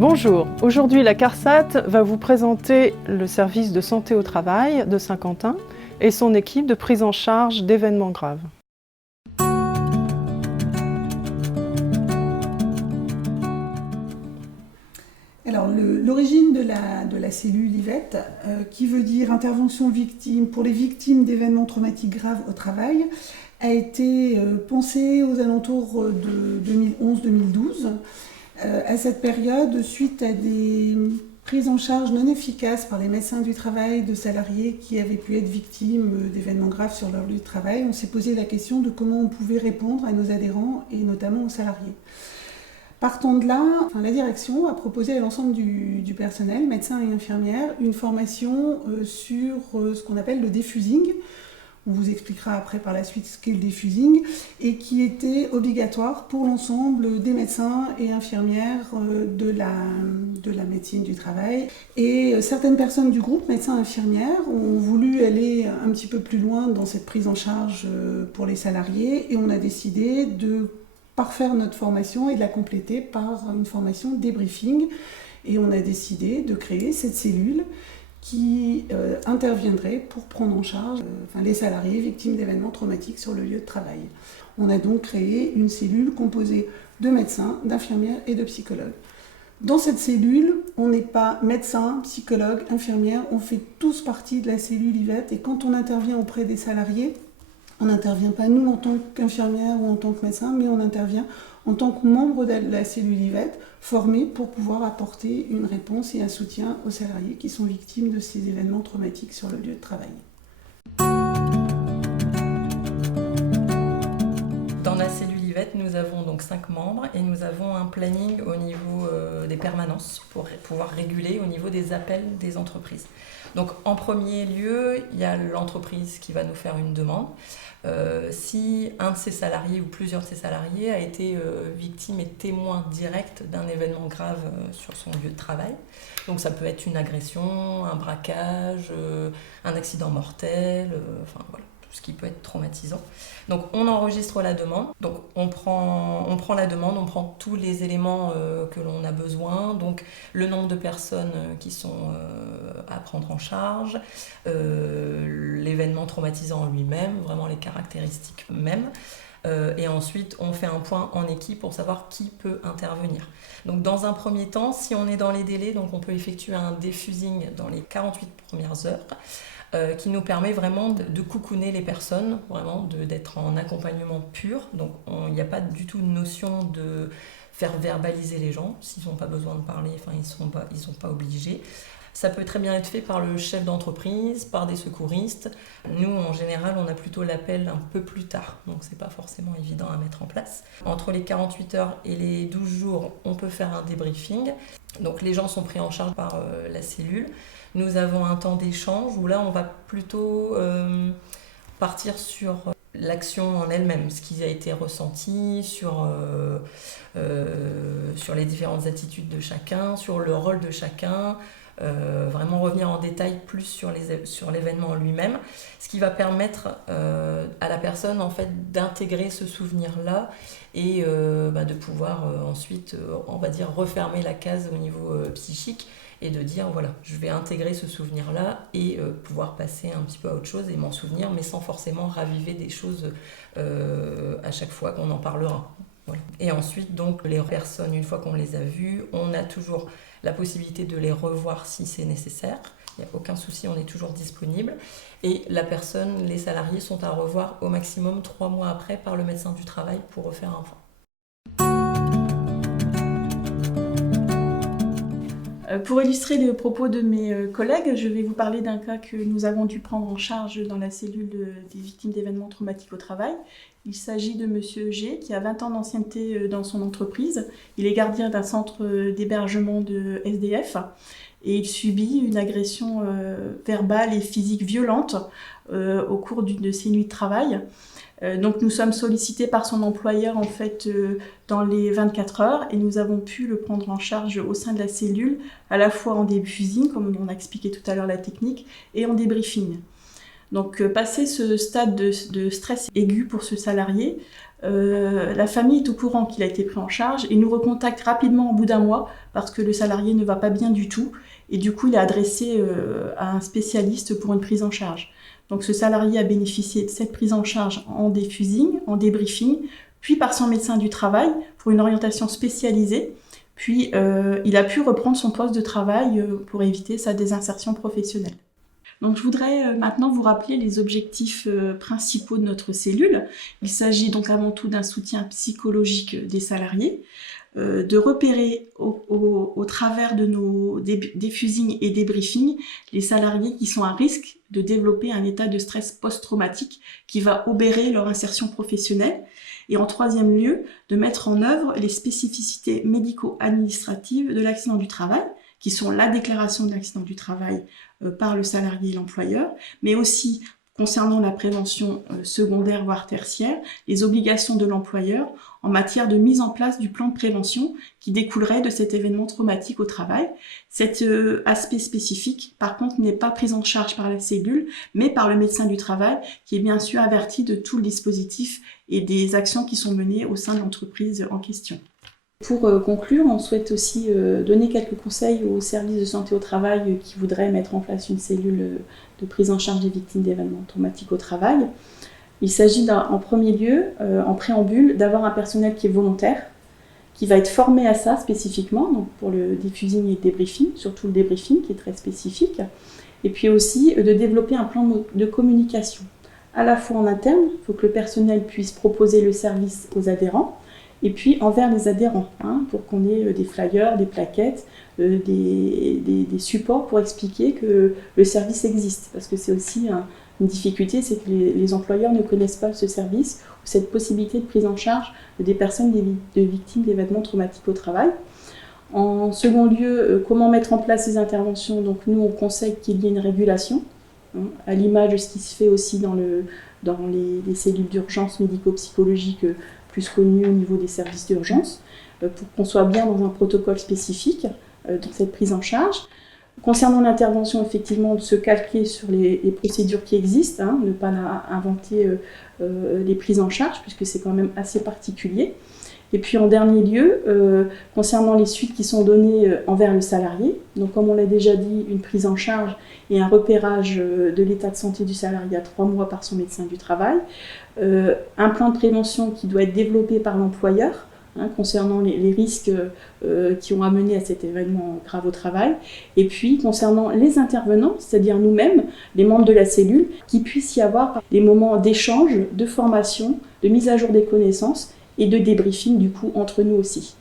Bonjour, aujourd'hui la CARSAT va vous présenter le service de santé au travail de Saint-Quentin et son équipe de prise en charge d'événements graves. Alors, l'origine de la cellule IVET, qui veut dire intervention victime pour les victimes d'événements traumatiques graves au travail, a été pensée aux alentours de 2011-2012. À cette période, suite à des prises en charge non efficaces par les médecins du travail de salariés qui avaient pu être victimes d'événements graves sur leur lieu de travail, on s'est posé la question de comment on pouvait répondre à nos adhérents et notamment aux salariés. Partant de là, la direction a proposé à l'ensemble du personnel, médecins et infirmières, une formation sur ce qu'on appelle le defusing. On vous expliquera après par la suite ce qu'est le defusing, et qui était obligatoire pour l'ensemble des médecins et infirmières de la médecine du travail. Et certaines personnes du groupe, médecins et infirmières, ont voulu aller un petit peu plus loin dans cette prise en charge pour les salariés, et on a décidé de parfaire notre formation et de la compléter par une formation débriefing. Et on a décidé de créer cette cellule qui interviendrait pour prendre en charge les salariés victimes d'événements traumatiques sur le lieu de travail. On a donc créé une cellule composée de médecins, d'infirmières et de psychologues. Dans cette cellule, on n'est pas médecin, psychologue, infirmière, on fait tous partie de la cellule IVET, et quand on intervient auprès des salariés, on n'intervient pas nous en tant qu'infirmière ou en tant que médecin, mais on intervient en tant que membre de la cellule IVET, formé pour pouvoir apporter une réponse et un soutien aux salariés qui sont victimes de ces événements traumatiques sur le lieu de travail. Dans la cellule IVET, nous avons donc 5 membres et nous avons un planning au niveau des permanences pour pouvoir réguler au niveau des appels des entreprises. Donc en premier lieu, il y a l'entreprise qui va nous faire une demande. Si un de ses salariés ou plusieurs de ses salariés a été victime et témoin direct d'un événement grave sur son lieu de travail. Donc ça peut être une agression, un braquage, un accident mortel, voilà, tout ce qui peut être traumatisant. Donc on enregistre la demande, donc on prend la demande, on prend tous les éléments que l'on a besoin, donc le nombre de personnes qui sont à prendre en charge, l'événement traumatisant en lui-même, vraiment les caractéristiques mêmes. Et ensuite, on fait un point en équipe pour savoir qui peut intervenir. Donc dans un premier temps, si on est dans les délais, donc on peut effectuer un defusing dans les 48 premières heures, qui nous permet vraiment de coucouner les personnes, vraiment d'être en accompagnement pur. Donc il n'y a pas du tout de notion de faire verbaliser les gens. S'ils n'ont pas besoin de parler, ils sont pas obligés. Ça peut très bien être fait par le chef d'entreprise, par des secouristes. Nous, en général, on a plutôt l'appel un peu plus tard, donc c'est pas forcément évident à mettre en place. Entre les 48 heures et les 12 jours, on peut faire un débriefing. Donc les gens sont pris en charge par la cellule. Nous avons un temps d'échange où là, on va plutôt partir sur l'action en elle-même, ce qui a été ressenti, sur les différentes attitudes de chacun, sur le rôle de chacun. Vraiment revenir en détail plus sur l'événement lui-même, ce qui va permettre à la personne en fait d'intégrer ce souvenir-là et de pouvoir ensuite, on va dire, refermer la case au niveau psychique et de dire voilà, je vais intégrer ce souvenir-là et pouvoir passer un petit peu à autre chose et m'en souvenir, mais sans forcément raviver des choses à chaque fois qu'on en parlera. Voilà. Et ensuite, donc, les personnes, une fois qu'on les a vues, on a toujours la possibilité de les revoir si c'est nécessaire. Il n'y a aucun souci, on est toujours disponible. Et la personne, les salariés sont à revoir au maximum 3 mois après par le médecin du travail pour refaire un point. Pour illustrer les propos de mes collègues, je vais vous parler d'un cas que nous avons dû prendre en charge dans la cellule des victimes d'événements traumatiques au travail. Il s'agit de Monsieur G, qui a 20 ans d'ancienneté dans son entreprise. Il est gardien d'un centre d'hébergement de SDF et il subit une agression verbale et physique violente au cours d'une de ses nuits de travail. Donc nous sommes sollicités par son employeur en fait dans les 24 heures et nous avons pu le prendre en charge au sein de la cellule, à la fois en defusing, comme on a expliqué tout à l'heure la technique, et en débriefing. Donc, passé ce stade de stress aigu pour ce salarié, la famille est au courant qu'il a été pris en charge et nous recontacte rapidement au bout d'un mois parce que le salarié ne va pas bien du tout et du coup il est adressé à un spécialiste pour une prise en charge. Donc ce salarié a bénéficié de cette prise en charge en défusing, en débriefing, puis par son médecin du travail pour une orientation spécialisée. Puis il a pu reprendre son poste de travail pour éviter sa désinsertion professionnelle. Donc je voudrais maintenant vous rappeler les objectifs principaux de notre cellule. Il s'agit donc avant tout d'un soutien psychologique des salariés, de repérer au travers de nos défusing et débriefing les salariés qui sont à risque de développer un état de stress post-traumatique qui va obérer leur insertion professionnelle. Et en troisième lieu, de mettre en œuvre les spécificités médico-administratives de l'accident du travail, qui sont la déclaration de l'accident du travail par le salarié et l'employeur, mais aussi concernant la prévention secondaire voire tertiaire, les obligations de l'employeur en matière de mise en place du plan de prévention qui découlerait de cet événement traumatique au travail. Cet aspect spécifique, par contre, n'est pas pris en charge par la cellule, mais par le médecin du travail qui est bien sûr averti de tout le dispositif et des actions qui sont menées au sein de l'entreprise en question. Pour conclure, on souhaite aussi donner quelques conseils aux services de santé au travail qui voudraient mettre en place une cellule de prise en charge des victimes d'événements traumatiques au travail. Il s'agit en premier lieu, en préambule, d'avoir un personnel qui est volontaire, qui va être formé à ça spécifiquement, donc pour le diffusing et le débriefing, surtout le débriefing qui est très spécifique, et puis aussi de développer un plan de communication. À la fois en interne, il faut que le personnel puisse proposer le service aux adhérents, et puis envers les adhérents, pour qu'on ait des flyers, des plaquettes, des supports pour expliquer que le service existe. Parce que c'est aussi une difficulté, c'est que les employeurs ne connaissent pas ce service ou cette possibilité de prise en charge des personnes de victimes d'événements traumatiques au travail. En second lieu, comment mettre en place ces interventions? Donc nous, on conseille qu'il y ait une régulation, à l'image de ce qui se fait aussi dans les cellules d'urgence médico-psychologiques plus connues au niveau des services d'urgence, pour qu'on soit bien dans un protocole spécifique dans cette prise en charge. Concernant l'intervention, effectivement, de se calquer sur les procédures qui existent, ne pas inventer les prises en charge, puisque c'est quand même assez particulier. Et puis en dernier lieu, concernant les suites qui sont données envers le salarié, donc comme on l'a déjà dit, une prise en charge et un repérage de l'état de santé du salarié à 3 mois par son médecin du travail, un plan de prévention qui doit être développé par l'employeur, concernant les risques qui ont amené à cet événement grave au travail, et puis concernant les intervenants, c'est-à-dire nous-mêmes, les membres de la cellule, qu'il puisse y avoir des moments d'échange, de formation, de mise à jour des connaissances et de débriefing du coup entre nous aussi.